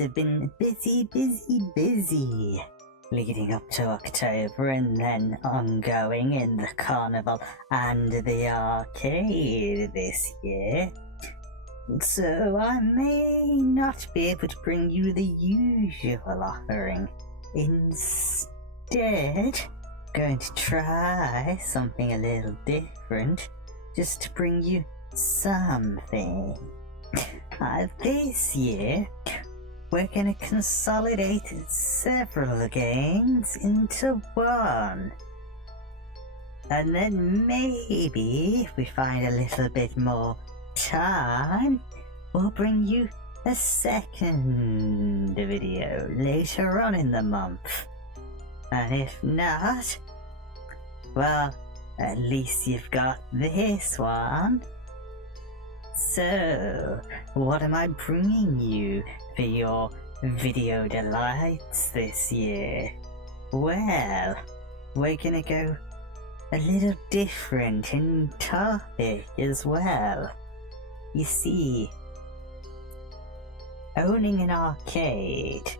have been busy leading up to October and then ongoing in the carnival and the arcade this year. So I may not be able to bring you the usual offering. Instead, going to try something a little different, just to bring you something. This year, we're going to consolidate several games into one. And then maybe, if we find a little bit more time, we'll bring you a second video later on in the month. And if not, well, at least you've got this one. So, what am I bringing you for your video delights this year? Well, we're gonna go a little different in topic as well. You see, owning an arcade,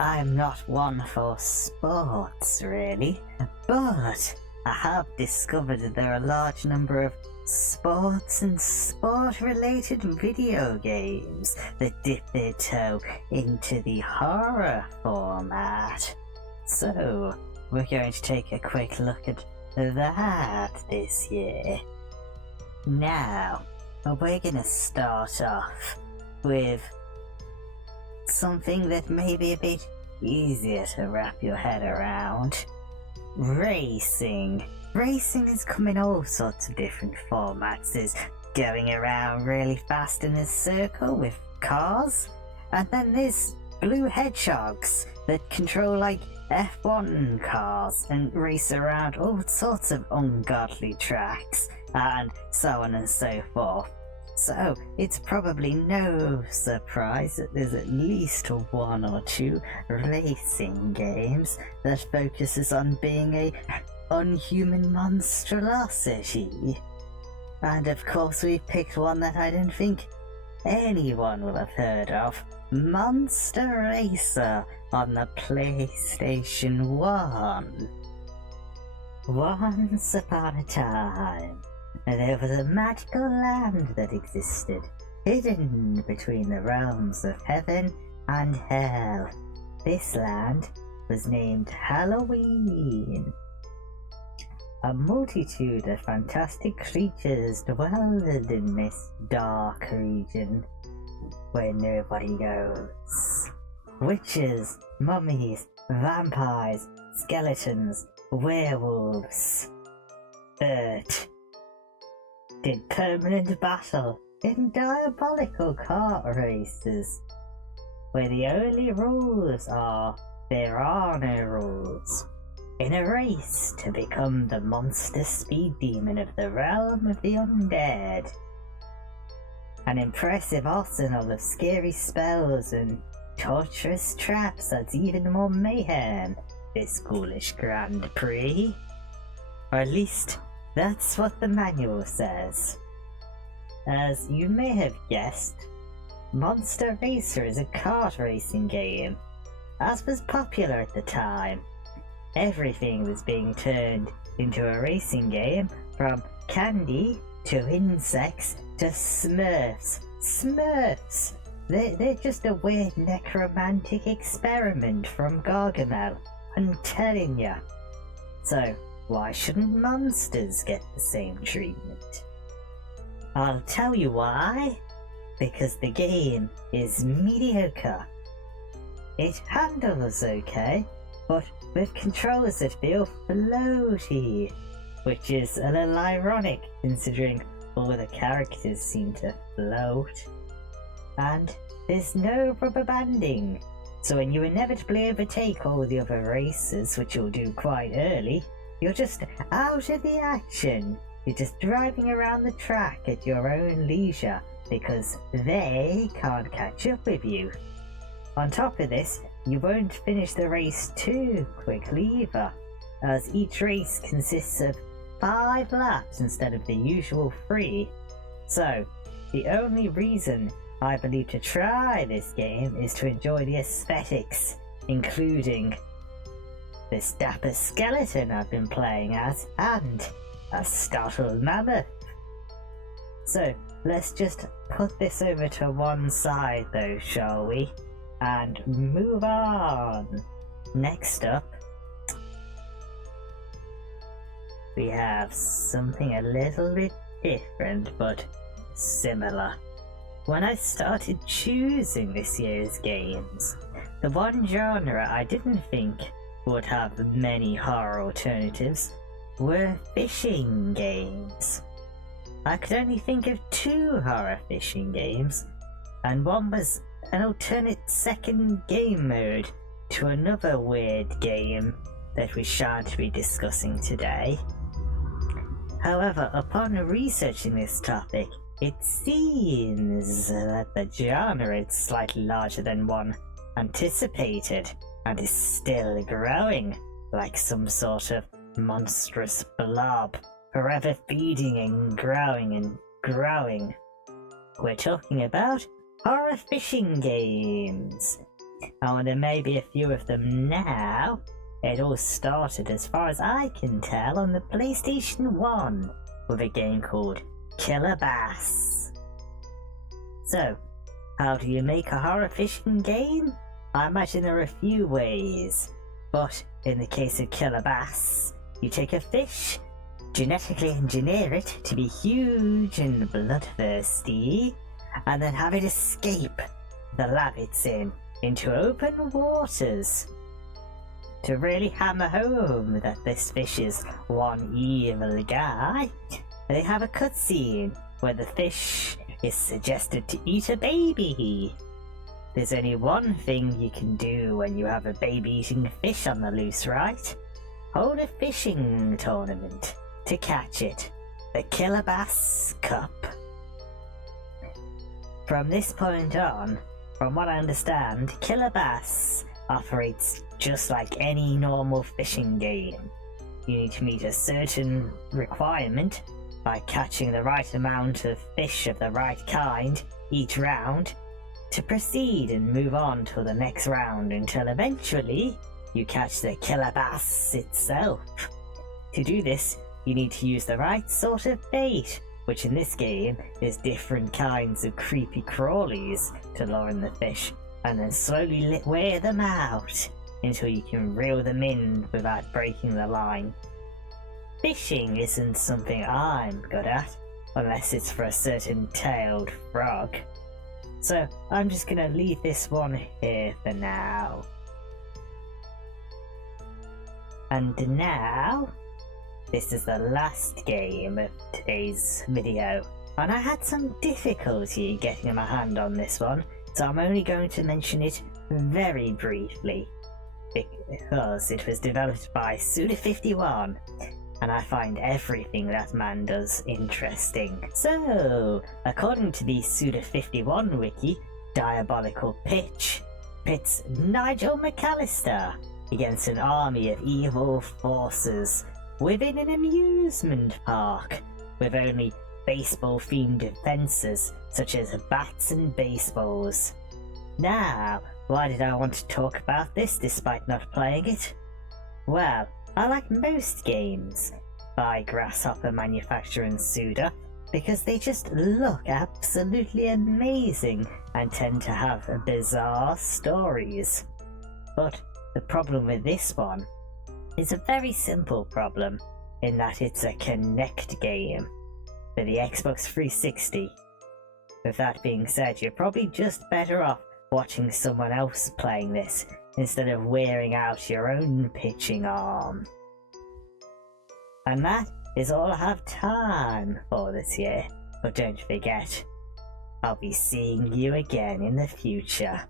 I'm not one for sports really, but I have discovered that there are a large number of sports and sport-related video games that dip their toe into the horror format. So, we're going to take a quick look at that this year. Now, we're gonna start off with something that may be a bit easier to wrap your head around. Racing. Racing has come in all sorts of different formats. There's going around really fast in a circle with cars, and then there's blue hedgehogs that control like F1 cars and race around all sorts of ungodly tracks, and so on and so forth. So it's probably no surprise that there's at least one or two racing games that focuses on being a unhuman monstrosity. And of course we picked one that I don't think anyone will have heard of, Monster Racer on the PlayStation 1. Once upon a time, there was a magical land that existed, hidden between the realms of heaven and hell. This land was named Halloween. A multitude of fantastic creatures dwelled in this dark region where nobody goes. Witches, mummies, vampires, skeletons, werewolves. But did permanent battle in diabolical kart races, where the only rules are there are no rules. In a race to become the monster speed demon of the realm of the undead. An impressive arsenal of scary spells and torturous traps adds even more mayhem this ghoulish Grand Prix. Or at least, that's what the manual says. As you may have guessed, Monster Racer is a kart racing game, as was popular at the time. Everything was being turned into a racing game, from candy to insects to Smurfs. Smurfs! They're just a weird necromantic experiment from Gargamel, I'm telling ya. So, why shouldn't monsters get the same treatment? I'll tell you why. Because the game is mediocre. It handles okay, but with controls that feel floaty, which is a little ironic considering all the characters seem to float. And there's no rubber banding, so when you inevitably overtake all the other racers, which you'll do quite early, you're just out of the action. You're just driving around the track at your own leisure, because they can't catch up with you. On top of this, you won't finish the race too quickly either, as each race consists of 5 laps instead of the usual 3. So, the only reason I believe to try this game is to enjoy the aesthetics, including this dapper skeleton I've been playing as, and a startled mammoth. So, let's just put this over to one side though, shall we? And move on. Next up, we have something a little bit different, but similar. When I started choosing this year's games, the one genre I didn't think would have many horror alternatives were fishing games. I could only think of 2 horror fishing games, and one was an alternate second game mode to another weird game that we shan't be discussing today. However, upon researching this topic, it seems that the genre is slightly larger than one anticipated, and is still growing, like some sort of monstrous blob, forever feeding and growing. We're talking about horror fishing games. And there may be a few of them now. It all started, as far as I can tell, on the PlayStation 1 with a game called Killer Bass. So, how do you make a horror fishing game? I imagine there are a few ways, but in the case of Killer Bass, you take a fish, genetically engineer it to be huge and bloodthirsty, and then have it escape the lab it's in into open waters. To really hammer home that this fish is one evil guy, they have a cutscene where the fish is suggested to eat a baby. There's only one thing you can do when you have a baby-eating fish on the loose, right? Hold a fishing tournament to catch it. The Killer Bass Cup. From this point on, from what I understand, Killer Bass operates just like any normal fishing game. You need to meet a certain requirement by catching the right amount of fish of the right kind each round to proceed and move on to the next round until eventually you catch the killer bass itself. To do this, you need to use the right sort of bait, which in this game is different kinds of creepy crawlies to lure in the fish, and then slowly wear them out until you can reel them in without breaking the line. Fishing isn't something I'm good at, unless it's for a certain tailed frog. So I'm just gonna leave this one here for now. And now, this is the last game of today's video, and I had some difficulty getting my hand on this one, so I'm only going to mention it very briefly, because it was developed by Suda51, and I find everything that man does interesting. So, according to the Suda51 wiki, Diabolical Pitch pits Nigel McAllister against an army of evil forces within an amusement park, with only baseball-themed defences such as bats and baseballs. Now, why did I want to talk about this despite not playing it? Well, I like most games by Grasshopper Manufacturer and Suda because they just look absolutely amazing and tend to have bizarre stories. But the problem with this one is a very simple problem, in that it's a Kinect game for the Xbox 360. With that being said, you're probably just better off watching someone else playing this instead of wearing out your own pitching arm. And that is all I have time for this year, but don't forget, I'll be seeing you again in the future.